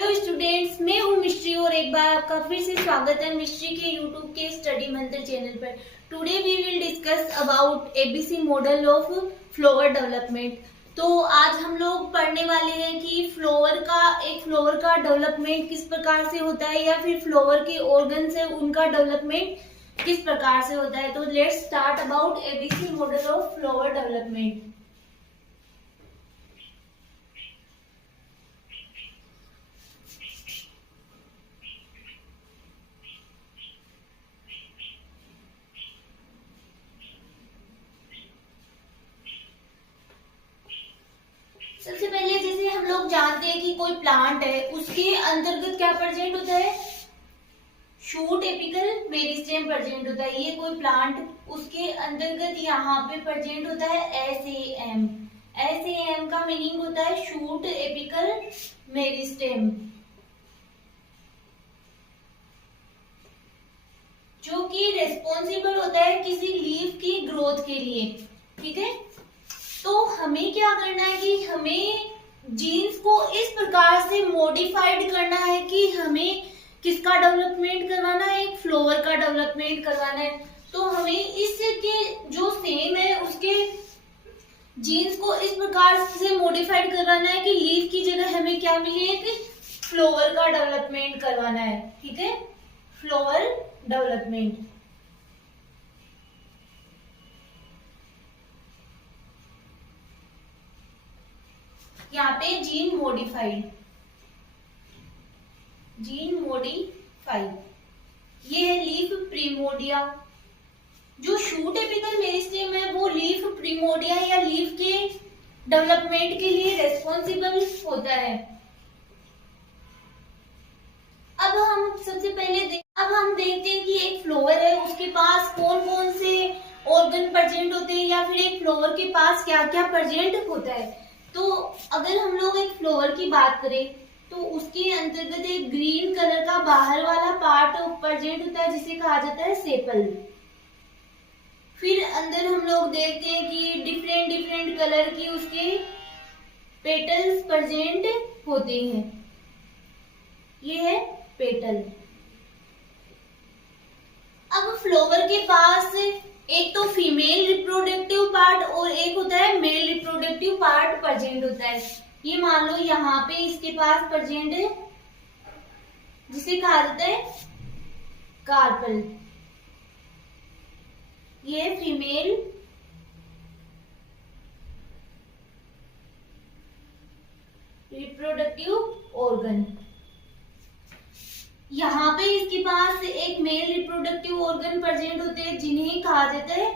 Hello students, मैं हूँ मिश्री और एक बार आपका फिर से स्वागत है मिश्री के यूट्यूब के स्टडी मंत्र चैनल पर। Today we will discuss about ABC model of flower development. तो आज हम लोग पढ़ने वाले हैं कि फ्लावर का डेवलपमेंट किस प्रकार से होता है या फिर फ्लावर के ऑर्गन से उनका डेवलपमेंट किस प्रकार से होता है। तो let's start about ABC model of flower development. सबसे पहले जैसे हम लोग जानते हैं कि कोई प्लांट है, उसके अंतर्गत क्या प्रेजेंट होता है, शूट, एपिकल, मेरिस्टेम प्रेजेंट होता है। ये कोई प्लांट, उसके अंतर्गत यहाँ पे प्रेजेंट होता है SAM। SAM का मीनिंग होता है शूट, एपिकल, मेरिस्टेम, जो कि रेस्पॉन्सिबल होता है किसी लीफ की ग्रोथ के लिए। ठीक है, तो हमें क्या करना है कि हमें जीन्स को इस प्रकार से मॉडिफाइड करना है कि हमें किसका डेवलपमेंट करवाना है, एक फ्लावर का डेवलपमेंट करवाना है। तो हमें इसके जो सेम है उसके जीन्स को इस प्रकार से मॉडिफाइड करवाना है कि लीफ की जगह हमें क्या मिले, कि फ्लावर का डेवलपमेंट करवाना है। ठीक है, फ्लावर डेवलपमेंट। यहाँ पे जीन मॉडिफाइड, ये है लीफ प्रिमोडिया। जो शूट एपिकल मेरिस्टेम है वो लीफ प्रिमोडिया या लीफ के डेवलपमेंट के लिए रेस्पॉन्सिबल होता है। अब हम देखते हैं कि एक फ्लावर है, उसके पास कौन कौन से ऑर्गन प्रेजेंट होते हैं या फिर एक फ्लावर के पास क्या क्या प्रेजेंट होता है। तो अगर हम लोग एक फ्लावर की बात करें तो उसके अंतर्गत एक ग्रीन कलर का बाहर वाला पार्ट प्रेजेंट होता है जिसे कहा जाता है सेपल। फिर अंदर हम लोग देखते हैं कि डिफरेंट कलर की उसके पेटल्स प्रेजेंट होते हैं। ये है पेटल। अब फ्लावर के पास एक तो फीमेल रिप्रोडक्टिव पार्ट और एक होता है मेल रिप्रोडक्टिव पार्ट प्रेजेंट होता है। ये मान लो यहाँ पे इसके पास प्रेजेंट है जिसे कहा जाता है कार्पल। ये फीमेल रिप्रोडक्टिव ऑर्गन। यहाँ पे इसके पास एक मेल रिप्रोडक्टिव ऑर्गन प्रेजेंट होते हैं जिन्हें कहा जाता है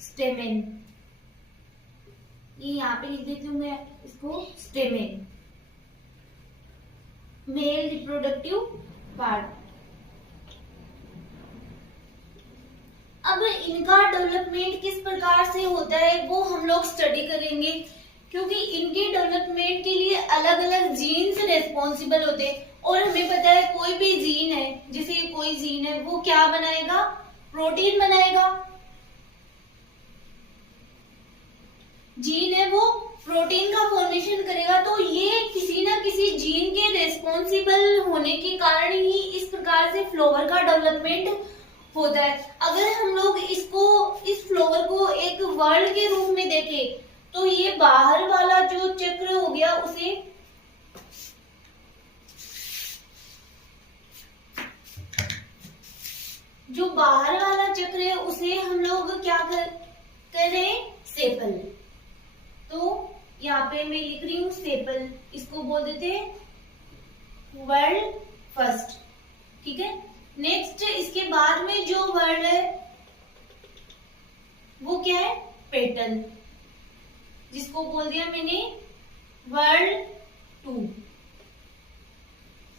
स्टेमेन। ये यहाँ पे लिख देती हूँ मैं इसको, स्टेमेन, मेल रिप्रोडक्टिव पार्ट। अब इनका डेवलपमेंट किस प्रकार से होता है वो हम लोग स्टडी करेंगे, क्योंकि इनके डेवलपमेंट के लिए अलग अलग जीन्स रेस्पॉन्सिबल होते हैं। और हमें पता है कोई भी जीन है, जैसे कोई जीन है वो क्या बनाएगा, प्रोटीन बनाएगा। जीन है वो प्रोटीन का फॉर्मेशन करेगा। तो ये किसी ना किसी जीन के रेस्पॉन्सिबल होने के कारण ही इस प्रकार से फ्लावर का डेवलपमेंट होता है। अगर हम लोग इस फ्लावर को एक वर्ल्ड के रूप में देखें तो ये बाहर वाला जो चक्र हो गया उसे जो बाहर वाला चक्र है उसे हम लोग क्या करें, सेपल। तो यहाँ पे मैं लिख रही हूँ सेपल, इसको बोल देते हैं वर्ल्ड फर्स्ट। ठीक है, नेक्स्ट इसके बाद में जो वर्ड है वो क्या है, पेटल, जिसको बोल दिया मैंने वर्ड 2।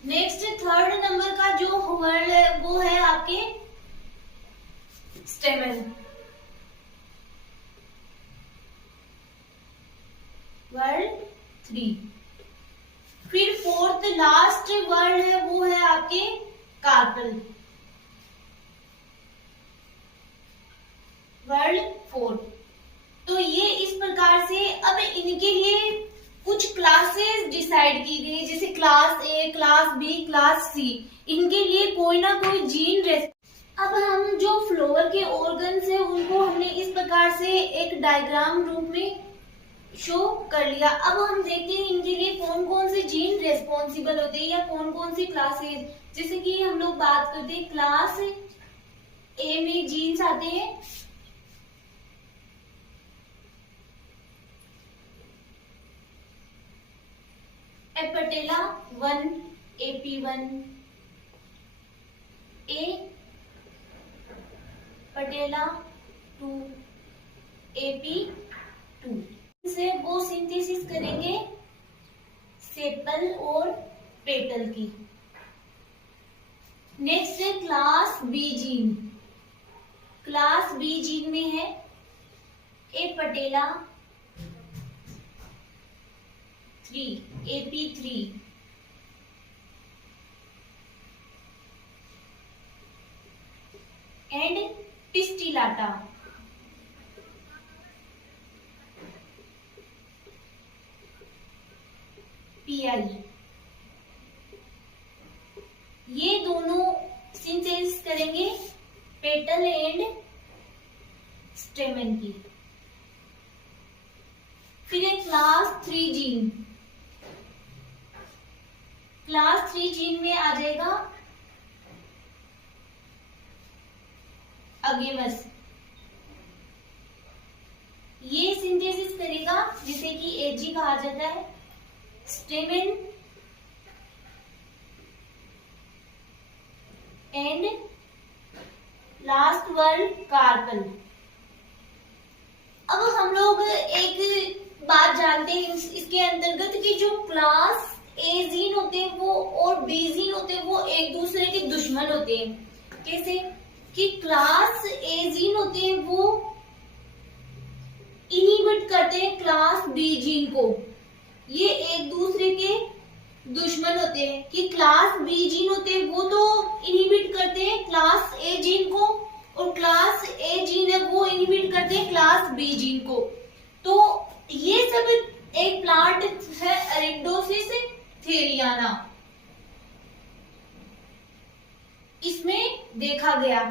नेक्स्ट थर्ड नंबर का जो वर्ड है वो है आपके स्टेमन, वर्ड 3। फिर फोर्थ लास्ट वर्ड है वो है आपके कार्पल, वर्ड 4। तो ये इस प्रकार से अब इनके लिए कुछ क्लासेस डिसाइड की गई, जैसे class A, class B, class C, इनके लिए कोई ना कोई जीन। अब हम जो फ्लोवर के ऑर्गन्स है उनको हमने इस प्रकार से एक डायग्राम रूप में शो कर लिया। अब हम देखते हैं इनके लिए कौन कौन से जीन रेस्पॉन्सिबल होते हैं या कौन कौन सी क्लासेस। जैसे कि हम लोग बात करते हैं क्लास ए में जीन्स आते हैं एपटेला 1, AP1, ए पटेला 2, AP2 से वो सिंथेसिस करेंगे सेपल और पेटल की। नेक्स्ट है class B gene. Class B gene में है ए पटेला 3, AP3, एंड पिस्टिलाटा PI। ये दोनों सिंथेसिस करेंगे पेटल एंड स्टेमन की। फिर है क्लास 3 जीन। क्लास 3 जीन में आ जाएगा अगेमस। ये सिंथेसिस करेगा जिसे कि एजी कहा जाता है, stamen and last word carpel. अब हम लोग एक बात जानते हैं इसके अंतर्गत कि जो क्लास ए जीन होते हैं वो और बी जीन होते हैं वो एक दूसरे के दुश्मन होते हैं। कैसे कि क्लास ए जीन होते हैं वो इनहिबिट करते हैं क्लास बी जीन को। ये एक दूसरे के दुश्मन होते हैं कि क्लास बी जीन होते हैं वो तो इनहिबिट करते हैं क्लास ए जीन को और क्लास ए जीन है वो इनहिबिट करते हैं क्लास बी जीन को। तो ये सब एक प्लांट है अरेबिडोसिस थेलियाना, इसमें देखा गया।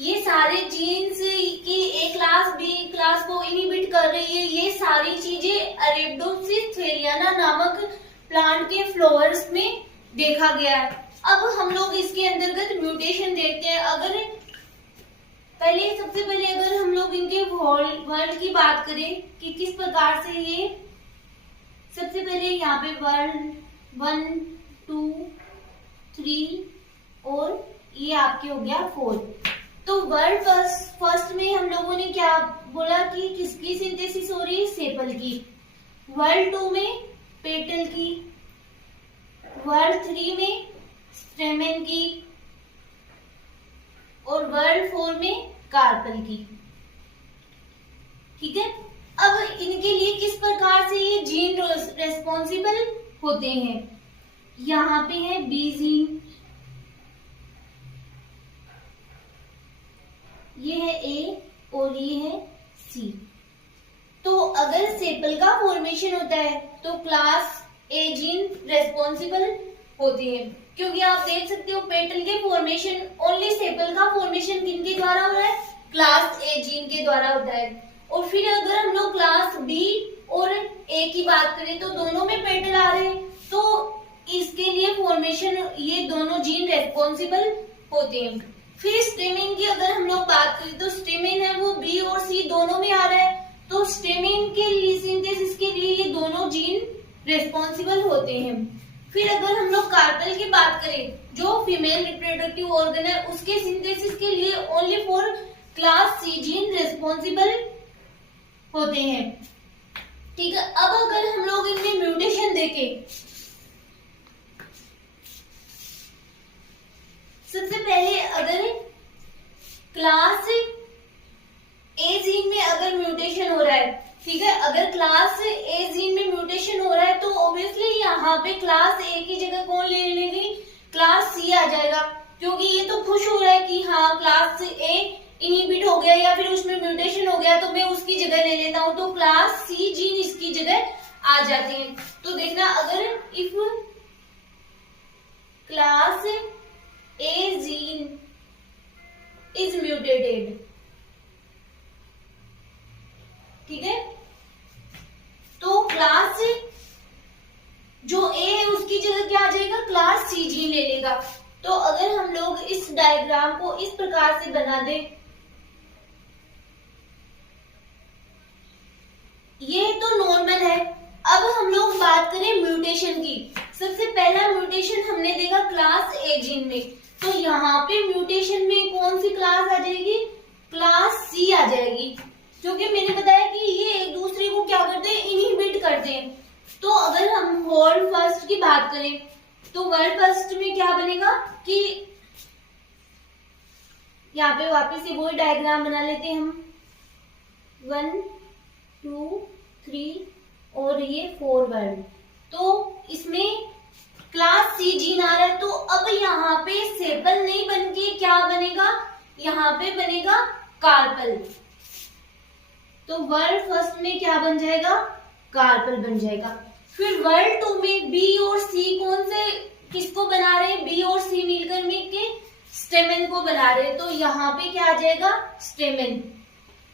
ये सारे जीन्स की ए क्लास बी क्लास को इनहिबिट कर रही है, ये सारी चीजें अरेबिडोसिस थेलियाना नामक प्लांट के फ्लावर्स में देखा गया है। अब हम लोग इसके अंतर्गत म्यूटेशन देखते हैं। सबसे पहले अगर हम लोग इनके वर्ल्ड की बात करें कि किस प्रकार से ये, सबसे पहले यहाँ पे वर्ल्ड 1, 2, 3 और ये आपके हो गया 4। तो वर्ल्ड फर्स्ट में हम लोगों ने क्या बोला कि किसकी सिंथेसिस हो रही है, सेपल की। वर्ल्ड 2 में पेटल की, वर्ल्ड 3 में स्टेमन की और वर्ल्ड 4 में कार्पल की। ठीक है। अब इनके लिए किस प्रकार से ये जीन रेस्पॉन्सिबल होते हैं, यहाँ पे है बी जीन, ये है ए और ये है सी। तो अगर सेपल का फॉर्मेशन होता है तो क्लास ए जीन रेस्पॉन्सिबल होते हैं, क्योंकि आप देख सकते हो पेटल के फॉर्मेशन, ओनली सेपल का फॉर्मेशन किनके द्वारा हो रहा है, क्लास ए जीन के द्वारा होता है। और फिर अगर हम लोग क्लास बी और ए की बात करें तो दोनों में पेटल आ रहे हैं, तो इसके लिए फॉर्मेशन ये दोनों जीन रेस्पॉन्सिबल होते हैं। फिर स्टेमिन की अगर हम लोग बात करें तो स्टेमिन है वो बी और सी दोनों में आ रहा है, तो स्टेमिन के लिए सिंथेसिस के लिए ये दोनों जीन रेस्पॉन्सिबल होते हैं। फिर अगर हम लोग कार्पल की बात करें जो फीमेल रिप्रोडक्टिव ऑर्गन है उसके सिंथेसिस के लिए only for class C gene responsible होते हैं। ठीक है। अब अगर हम लोग इनमें म्यूटेशन देखें, सबसे पहले अगर क्लास ए जीन में अगर म्यूटेशन हो रहा है, ठीक है, अगर क्लास ए जीन में म्यूटेशन हो रहा है तो ऑब्वियसली यहाँ पे क्लास ए की जगह कौन ले लेगी, क्लास सी आ जाएगा, क्योंकि ये तो खुश हो रहा है कि हाँ क्लास ए इनहिबिट हो गया या फिर उसमें म्यूटेशन हो गया तो मैं उसकी जगह ले लेता हूँ, तो क्लास सी जीन इसकी जगह आ जाते हैं। तो देखना, अगर if class A gene is mutated, ठीक है, तो क्लास जो ए है उसकी जगह क्या आ जाएगा, क्लास सी जीन ले लेगा। तो अगर हम लोग इस डायग्राम को इस प्रकार से बना दें, ये तो नॉर्मल है। अब हम लोग बात करें म्यूटेशन की। सबसे पहला म्यूटेशन हमने देखा क्लास ए जीन में, तो यहाँ पे म्यूटेशन में कौन सी क्लास आ जाएगी, क्लास सी आ जाएगी, क्योंकि मैंने बताया कि ये एक दूसरे को क्या करते हैं, इनहिबिट करते हैं। तो अगर हम वर्ल्ड फर्स्ट की बात करें, तो वर्ल्ड फर्स्ट में क्या बनेगा कि यहाँ पे वापस से वही डायग्राम बना लेते हैं हम, 1 2 3 और ये 4 वर्ड। तो इसमें क्लास सी जीन आ रहा है, तो अब यहाँ पे सेपल नहीं बन के क्या बनेगा, यहाँ पे बनेगा कार्पल। तो वर्ड फर्स्ट में क्या बन जाएगा, कार्पल बन जाएगा। फिर वर्ड 2 में बी और सी कौन से किसको बना रहे हैं, बी और सी मिलकर में के स्टेमेन को बना रहे हैं, तो यहाँ पे क्या आ जाएगा, स्टेमेन।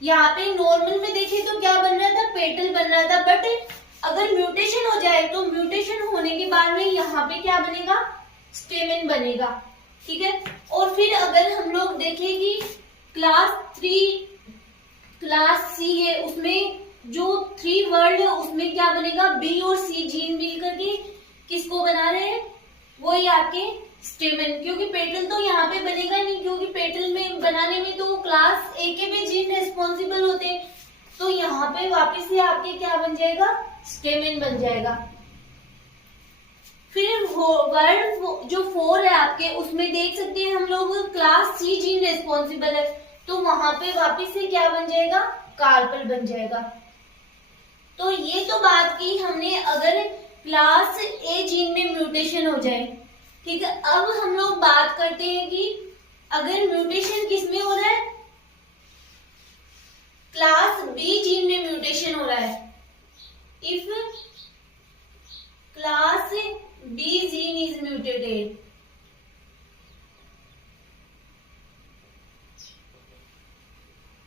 यहाँ पे नॉर्मल में देखें तो क्या बन रहा था, पेटल बन रहा था, बट अगर म्यूटेशन हो जाए तो म्यूटेशन होने के बाद में यहाँ पे क्या बनेगा, स्टेमेन बनेगा, ठीक है। और फिर अगर हम लोग देखें कि क्लास 3 क्लास सी है, उसमें जो 3 वर्ड है उसमें क्या बनेगा, बी और सी जीन मिलकर के किसको बना रहे हैं, वही आपके स्टेमेन, क्योंकि पेटल तो यहाँ पे बनेगा नहीं, क्योंकि पेटल में बनाने में तो क्लास ए के भी जीन रिस्पॉन्सिबल होते हैं। तो यहाँ पे वापस से आपके क्या बन जाएगा, स्टेमेन बन जाएगा। फिर वर्ड जो 4 है आपके, उसमें देख सकते हैं हम लोग क्लास सी जीन रिस्पॉन्सिबल है, तो वहां पे वापस से क्या बन जाएगा, कार्पल बन जाएगा। तो ये तो बात की हमने अगर क्लास ए जीन में म्यूटेशन हो जाए, ठीक है। अब हम लोग बात करते हैं कि अगर म्यूटेशन किसमें हो रहा है, क्लास बी जीन में म्यूटेशन हो रहा है। If class B gene is mutated,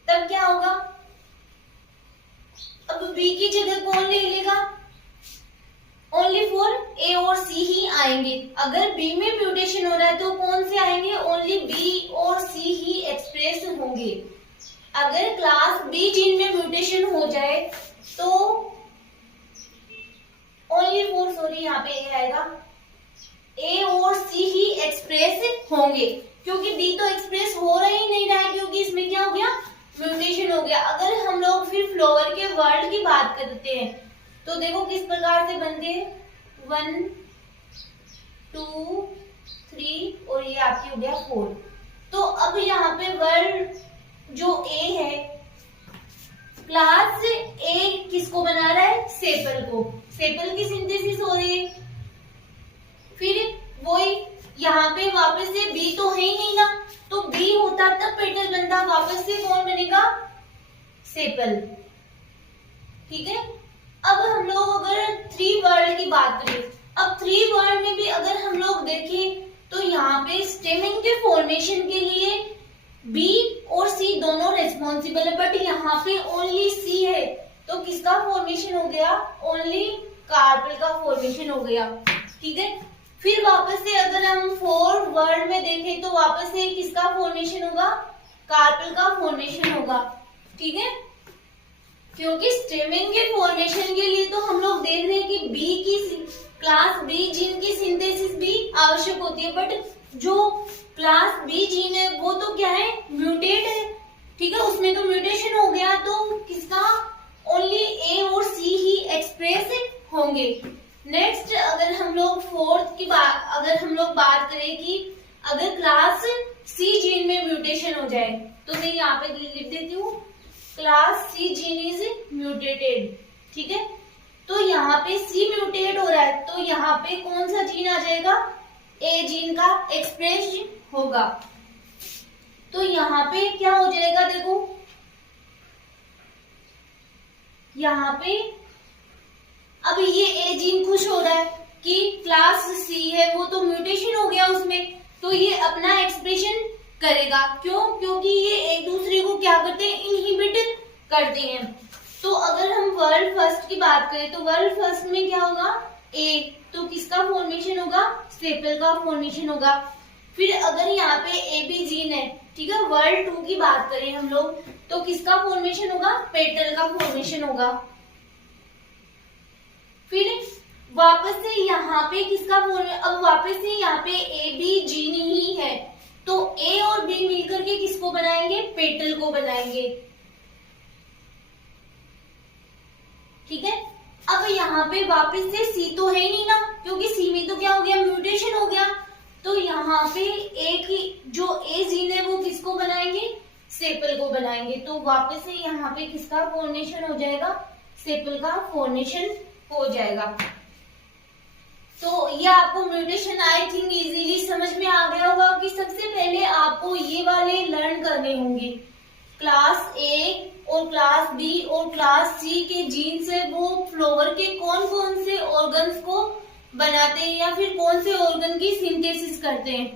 तब क्या होगा, अब बी की जगह कौन ले लेगा, ओनली फॉर ए और सी ही आएंगे। अगर बी में म्यूटेशन हो रहा है तो कौन से आएंगे, ओनली बी और सी ही एक्सप्रेस होंगे। अगर क्लास बी जीन में म्यूटेशन हो जाए तो ओनली फॉर, सॉरी यहाँ पे ए आएगा, ए और सी ही एक्सप्रेस होंगे, क्योंकि बी तो एक्सप्रेस हो रहा ही नहीं रहा है, क्योंकि इसमें क्या हो गया, म्यूटेशन हो गया। अगर हम लोग फिर फ्लावर के वर्ड की बात करते हैं तो देखो किस प्रकार से बनते हैं, 1 2 3 और ये आपकी हो गया 4। तो अब यहाँ पे वर्ड जो ए है, क्लास ए किसको बना रहा है, सेपल को, सेपल की सिंथेसिस हो रही है। फिर वही यहाँ पे वापस से बी तो है ही नहीं ना, तो बी होता तब पेटल बनता, वापस से कौन बनेगा, सेपल, ठीक है। अब हम लोग अगर 3 वर्ड की बात करें, अब 3 वर्ड में भी अगर हम लोग देखें तो यहाँ पे स्टेमिंग के फॉर्मेशन के लिए बी और सी दोनों रिस्पॉन्सिबल है, बट यहाँ पे ओनली सी है, तो किसका फॉर्मेशन हो गया, ओनली कार्पल का फॉर्मेशन हो गया, ठीक है। फिर वापस से अगर हम 4 वर्ड में देखें तो वापस से किसका फॉर्मेशन होगा, कार्पल का फॉर्मेशन होगा, ठीक है। क्योंकि स्टेमिंग के फॉर्मेशन के लिए तो हम लोग देख रहे हैं कि बी की क्लास बी जीन की सिंथेसिस भी आवश्यक होती है, बट जो क्लास बी जीन है वो तो क्या है, म्यूटेट है, ठीक है, उसमें तो म्यूटेशन हो गया, तो किसका, ओनली ए और सी ही एक्सप्रेस होंगे। नेक्स्ट अगर हम लोग 4th की बात, अगर हम लोग बात करें कि अगर क्लास सी जीन में म्यूटेशन हो जाए, तो मैं यहाँ पे लिख देती हूँ, class C gene is mutated, ठीक है। तो यहाँ पे सी म्यूटेट हो रहा है, तो यहाँ पे कौन सा जीन आ जाएगा, ए जीन का एक्सप्रेस होगा। तो यहाँ पे क्या हो जाएगा, देखो यहाँ पे अब ये ए जीन खुश हो रहा है कि क्लास सी है वो तो म्यूटेशन हो गया उसमें, तो ये अपना एक्सप्रेशन करेगा। क्यों? क्योंकि ये एक दूसरे को क्या करते हैं, इनहिबिट करते हैं। तो अगर हम वर्ल्ड फर्स्ट की बात करें तो वर्ल्ड फर्स्ट में क्या होगा, ए, तो किसका फॉर्मेशन होगा, सेपल का फॉर्मेशन होगा। फिर अगर यहाँ पे ए बी जीन है, ठीक है, वर्ल्ड 2 की बात करें हम लोग तो किसका फॉर्मेशन होगा, पेटल का फॉर्मेशन होगा। फिर वापस से यहाँ पे किसका फॉर्मेशन, अब वापस से यहाँ पे ए बी जीन ही है तो ए और बी मिलकर के किसको बनाएंगे, पेटल को बनाएंगे। ठीक है, अब यहाँ पे वापस से सी तो है ही नहीं ना, क्योंकि सी में तो क्या हो गया, म्यूटेशन हो गया। तो यहाँ पे एक जो ए जीन है वो किसको बनाएंगे, सेपल को बनाएंगे। तो वापस से यहाँ पे किसका फॉर्मेशन हो जाएगा, सेपल का फॉर्मेशन हो जाएगा। तो ये आपको म्यूटेशन आई थिंक इजीली समझ में आ गया होगा कि सबसे पहले आपको ये वाले लर्न करने होंगे। क्लास ए और क्लास बी और क्लास सी के जीन से वो फ्लावर के कौन कौन से ऑर्गन्स को बनाते हैं या फिर कौन से ऑर्गन की सिंथेसिस करते हैं।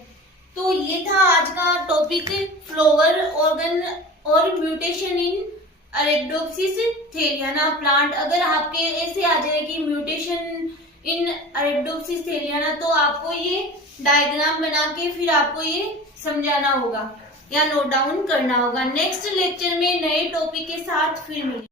तो ये था आज का टॉपिक, फ्लावर ऑर्गन और म्यूटेशन इन अरेबिडोप्सिस थेलियाना प्लांट। अगर आपके ऐसे आ जाए कि म्यूटेशन इन अरेबिडोप्सिस थेलियाना, तो आपको ये डायग्राम बना के फिर आपको ये समझाना होगा या नोट डाउन करना होगा। नेक्स्ट लेक्चर में नए टॉपिक के साथ फिर मिलेंगे।